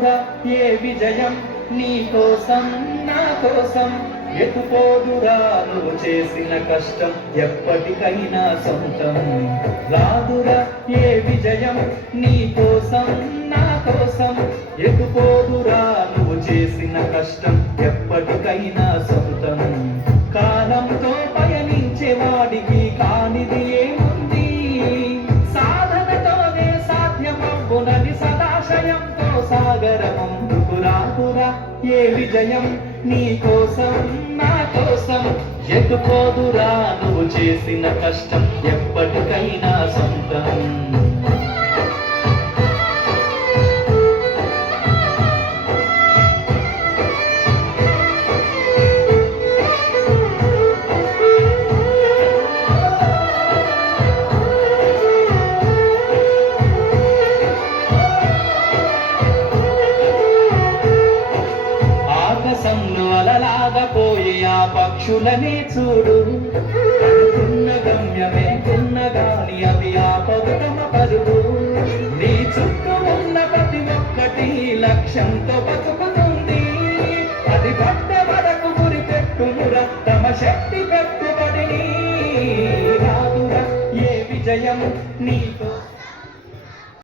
రాదురా ఏ విజయం నీ కోసం నా కోసం ఎటుపోదురా నువ్వు చేసిన కష్టం ఎప్పటికైనా సొంతం రాదురా ఏ విజయం నీ కోసం నా కోసం ఎటుపోదురా నువ్వు చేసిన కష్టం ఎప్పటికైనా సొంతం కాలంతో పయనించే వాడికి కానిది ఏముంది సాధనతోనే సాధ్యమవ్వునని సదాశయంతో సాగరమందుకు రాదురా ఏ విజయం నీ కోసం నా కోసం ఎటుపోదురా నువ్వు చేసిన కష్టం ఎప్పటికైనా సొంతం ఆకాశంలో అలలాగా పోయే ఆ పక్షులనే చూడు అనుకున్న గమ్యమే కొన్న గాని అవి ఆపవు తమ పరుగు నీ చుట్టూ ఉన్న ప్రతి ఒక్కటి లక్ష్యంతో బతుకు